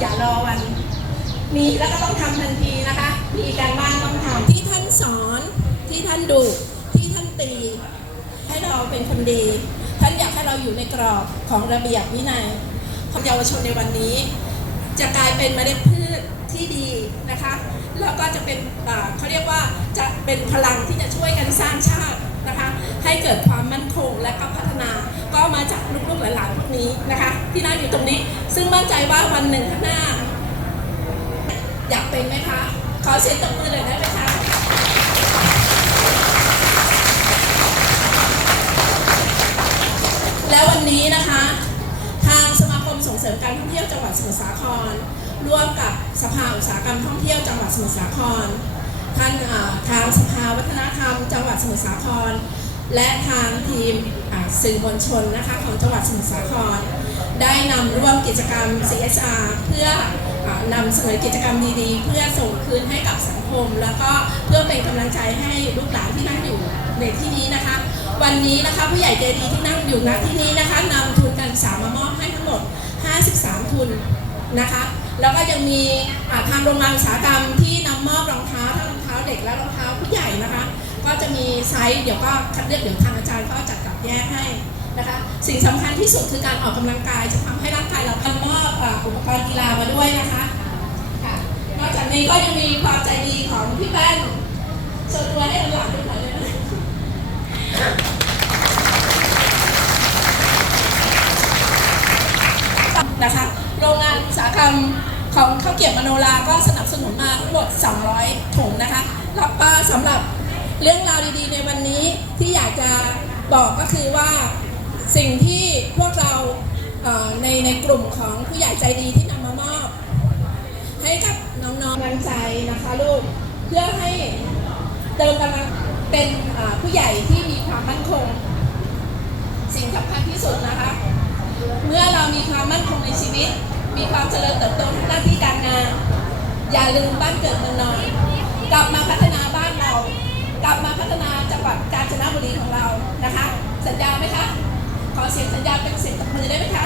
อย่ารอวัน มีแล้วก็ต้องทำทันทีนะคะ มีการบ้านต้องทำที่ท่านสอนที่ท่านดุที่ท่านตี ให้เราเป็นคนดี ท่านอยากให้เราอยู่ในกรอบของระเบียบวินัยของเยาวชนในวันนี้ จะกลายเป็นเมล็ดพืชที่ดีนะคะแล้วก็จะเป็นเขาเรียกว่าจะเป็นพลังที่จะช่วยกันสร้างชาตินะคะ ให้เกิดความมั่นคงและก็พัฒนา ก็มาจากลูกๆหลานๆพวกนี้นะคะ ที่นั่งอยู่ตรงนี้ ซึ่งมั่นใจว่าวันหนึ่งข้างหน้า อยากเป็นไหมคะ ขอเสียงตบมือเลยได้ไหมคะแล้ววันนี้นะคะ ทางสมาคมส่งเสริมการท่องเที่ยวจังหวัดสมุทรสาคร ร่วมกับสภาอุตสาหกรรมท่องเที่ยวจังหวัดสมุทรสาคร ท่านทางสภาวัฒนธรรม จังหวัดสมุทรสาคร และทางทีมสื่อมวลชนนะคะของจังหวัดสมุทรสาคร ได้นำร่วมกิจกรรม CSR เพื่ออนำเสนอกิจกรรมดีๆ เพื่อส่งคืนให้กับสังคม แล้วก็เพื่อเป็นกำลังใจให้ลูกหลานที่นั่งอยู่ในที่นี้นะคะ วันนี้นะคะผู้ใหญ่ใจดีที่นั่งอยู่ณที่นี้นะคะนำทุนการศึกษามามอบให้ทั้งหมด 53 ทุนนะคะ แล้วก็ยังมีทางโรงงานอุตสาหกรรมที่น ก็จะมีไซส์เดี๋ยวก็คัดเลือกเดี๋ยวทางอาจารย์ก็จัดกับแยกให้นะคะสิ่งสำคัญที่สุดคือการออกกำลังกายจะทำให้ร่างกายเราพันมอบอุปกรณ์กีฬามาด้วยนะคะค่ะนอกจากนี้ก็ยังมีความใจดีของพี่แป้นโชว์ตัวให้หลานๆดูหน่อยเลยนะนะคะโรงงานอุตสาหกรรมของข้าวเกรียบมโนราก็สนับสนุนมาทั้งหมด 200 ถุงนะคะรับป้าสำหรับ เรื่องราวดีๆ ในวันนี้ที่อยากจะบอกก็คือว่าสิ่งที่พวกเราเในในกลุ่มของผู้ใหญ่ใจดีที่นำมามอบ ให้กับน้องๆกำลังใจนะคะลูกเพื่อให้เติมกำลังเป็นผู้ใหญ่ที่มีความมั่นคง สิ่งสำคัญที่สุดนะคะ เมื่อเรามีความมั่นคงในชีวิต มีความเจริญเติบโตทางหน้าที่การงาน อย่าลืมบ้านเกิดเมืองนอนกลับมาบ้านเรา กลับมาพั ฒนาจังหวัดกาญจนบุรีของเรานะคะ สัญญาไหมคะ ขอเสียงสัญญาเป็นเสียงตบมือได้ไหมคะ